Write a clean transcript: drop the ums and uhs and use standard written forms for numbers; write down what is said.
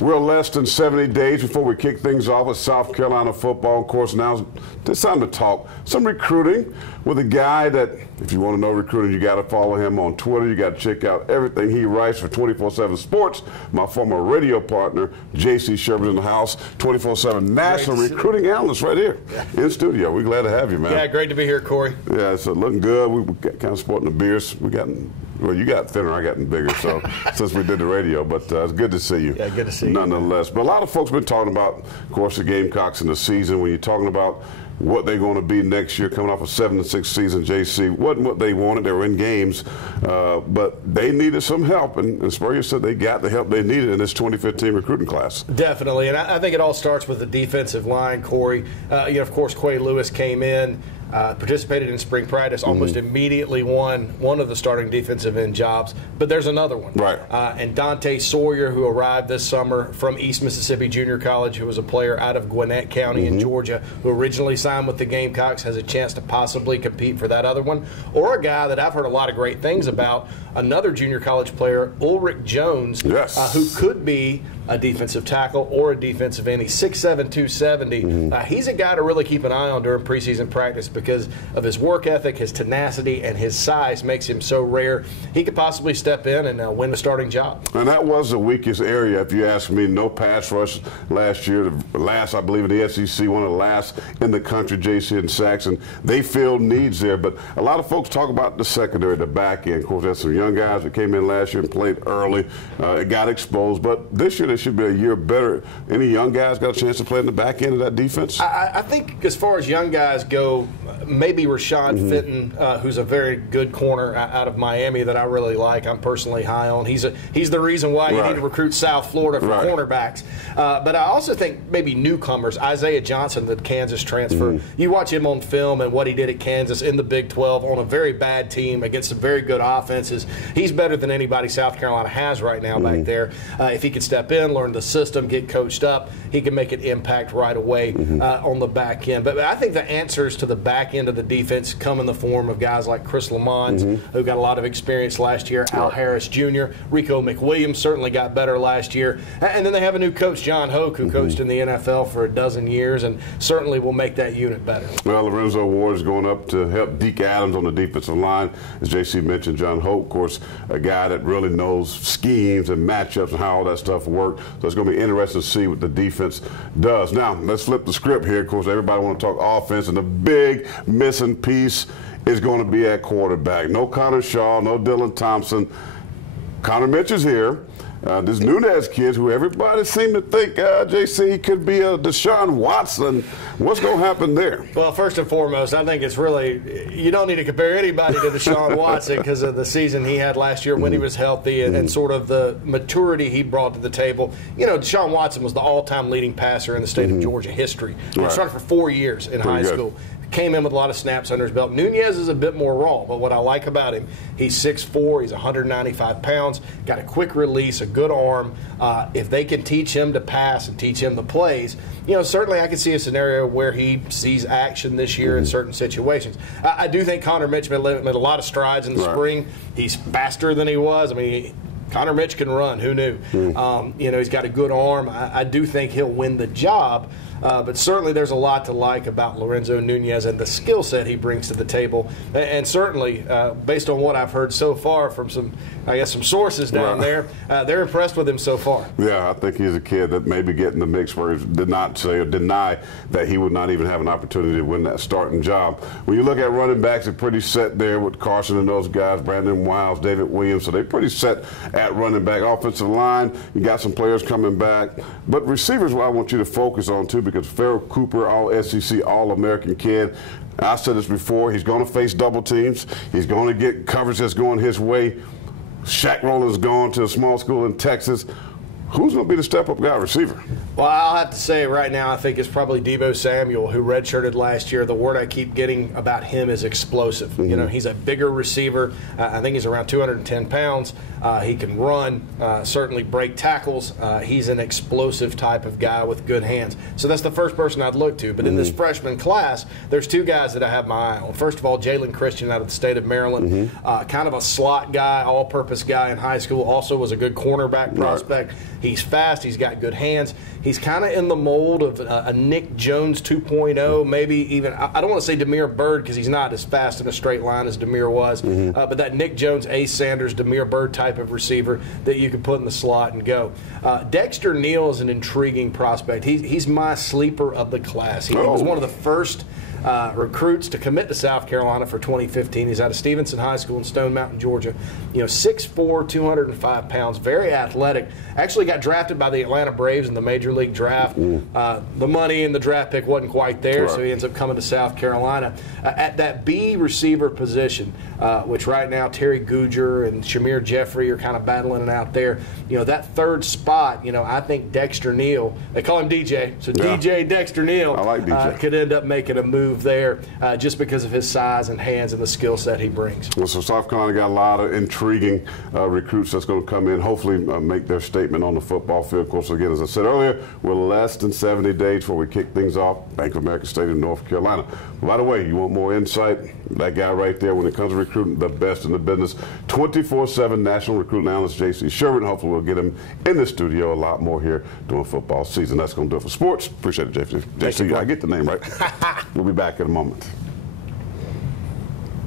We're less than 70 days before we kick things off with South Carolina football. Of course, now it's time to talk some recruiting with a guy that, if you want to know recruiting, you got to follow him on Twitter. You got to check out everything he writes for 24/7 Sports. My former radio partner, J.C. Shurburtt, in the house, 24/7 national recruiting analyst right here in studio. We're glad to have you, man. Yeah, great to be here, Corey. Yeah, it's looking good. We got kind of sporting the beers. Well, you got thinner, I gotten bigger, so since we did the radio, but it's good to see you. Yeah, good to see you. Nonetheless, but a lot of folks been talking about, of course, the Gamecocks in the season. When you're talking about what they're going to be next year, coming off a 7-6 season, JC, wasn't what they wanted. They were in games, but they needed some help, and Spurrier said they got the help they needed in this 2015 recruiting class. Definitely, and I think it all starts with the defensive line, Corey. Of course, Quay Lewis came in. Participated in spring practice, almost immediately won one of the starting defensive end jobs, but there's another one. Right. And Dante Sawyer, who arrived this summer from East Mississippi Junior College, who was a player out of Gwinnett County in Georgia, who originally signed with the Gamecocks, has a chance to possibly compete for that other one. Or a guy that I've heard a lot of great things about, another junior college player, Ulrich Jones, who could be a defensive tackle or a defensive end. He's 6'7", 270. He's a guy to really keep an eye on during preseason practice because of his work ethic, his tenacity, and his size makes him so rare. He could possibly step in and win the starting job. And that was the weakest area, if you ask me. No pass rush last year. The last, I believe, in the SEC, one of the last in the country, JC and Saxon. They filled needs there. But a lot of folks talk about the secondary, the back end. Of course, there's some young guys that came in last year and played early. It got exposed. But this year, should be a year better. Any young guys got a chance to play in the back end of that defense? I think as far as young guys go, maybe Rashad Fenton, who's a very good corner out of Miami that I really like. I'm personally high on. He's the reason why you need to recruit South Florida for cornerbacks. But I also think maybe newcomers, Isaiah Johnson, the Kansas transfer. You watch him on film and what he did at Kansas in the Big 12 on a very bad team against some very good offenses. He's better than anybody South Carolina has right now back there. If he could step in, learn the system, get coached up, he can make an impact right away on the back end. But I think the answers to the back end of the defense come in the form of guys like Chris Lamont, who got a lot of experience last year, Al Harris Jr., Rico McWilliams certainly got better last year. And then they have a new coach, John Hoke, who coached in the NFL for a dozen years and certainly will make that unit better. Well, Lorenzo Ward is going up to help Deke Adams on the defensive line. As JC mentioned, John Hoke, of course, a guy that really knows schemes and matchups and how all that stuff works. So it's going to be interesting to see what the defense does. Now, let's flip the script here. Of course, everybody want to talk offense, and the big missing piece is going to be at quarterback. No Connor Shaw, no Dylan Thompson. Connor Mitch is here. This Nunez kid, who everybody seemed to think, JC, could be a Deshaun Watson. What's going to happen there? Well, first and foremost, I think it's really, you don't need to compare anybody to Deshaun Watson because of the season he had last year when he was healthy and sort of the maturity he brought to the table. You know, Deshaun Watson was the all-time leading passer in the state of Georgia history. He started for 4 years in high school. Came in with a lot of snaps under his belt. Nunez is a bit more raw, but what I like about him, he's 6'4", he's 195 pounds, got a quick release, a good arm. If they can teach him to pass and teach him the plays, you know, certainly I can see a scenario where he sees action this year in certain situations. I do think Connor Mitch made a lot of strides in the spring. He's faster than he was. I mean, Connor Mitch can run. Who knew? You know, he's got a good arm. I do think he'll win the job. But certainly there's a lot to like about Lorenzo Nunez and the skill set he brings to the table. And certainly, based on what I've heard so far from some sources down there, they're impressed with him so far. Yeah, I think he's a kid that maybe get in the mix where he did not say or deny that he would not even have an opportunity to win that starting job. When you look at running backs, they're pretty set there with Carson and those guys, Brandon Wiles, David Williams, so they're pretty set at running back. Offensive line, you got some players coming back. But receivers, what I want you to focus on, too, because Farrell Cooper, all-SEC, all-American kid, I said this before, he's going to face double teams. He's going to get coverage that's going his way. Shaq Rowland's gone to a small school in Texas. Who's going to be the step-up guy receiver? Well, I'll have to say right now I think it's probably Deebo Samuel, who redshirted last year. The word I keep getting about him is explosive. You know, he's a bigger receiver. I think he's around 210 pounds. He can run, certainly break tackles. He's an explosive type of guy with good hands. So that's the first person I'd look to. But in this freshman class, there's two guys that I have my eye on. First of all, Jalen Christian out of the state of Maryland, kind of a slot guy, all-purpose guy in high school. Also was a good cornerback prospect. He's fast. He's got good hands. He's kind of in the mold of a Nick Jones 2.0, maybe even, I don't want to say Demir Bird because he's not as fast in a straight line as Demir was, but that Nick Jones, Ace Sanders, Demir Bird type of receiver that you could put in the slot and go. Dexter Neal is an intriguing prospect. He's my sleeper of the class. He was one of the first recruits to commit to South Carolina for 2015. He's out of Stevenson High School in Stone Mountain, Georgia. 6'4", 205 pounds, very athletic. Actually got drafted by the Atlanta Braves in the Major League Draft. The money in the draft pick wasn't quite there, so he ends up coming to South Carolina. At that B receiver position, which right now Terry Gujar and Shamir Jeffrey are kind of battling it out there. That third spot, I think Dexter Neal, they call him DJ, so DJ Dexter Neal I like DJ. Could end up making a move there just because of his size and hands and the skill set he brings. Well, so South Carolina got a lot of intriguing recruits that's going to come in, hopefully make their statement on the football field. Of course, again, as I said earlier, we're less than 70 days before we kick things off, Bank of America Stadium, North Carolina. By the way, you want more insight? That guy right there, when it comes to recruiting, the best in the business, 24/7 national recruiting analyst J.C. Shurburtt. Hopefully we'll get him in the studio a lot more here during football season. That's going to do it for sports. Appreciate it, J.C. I get the name right. We'll be back in a moment.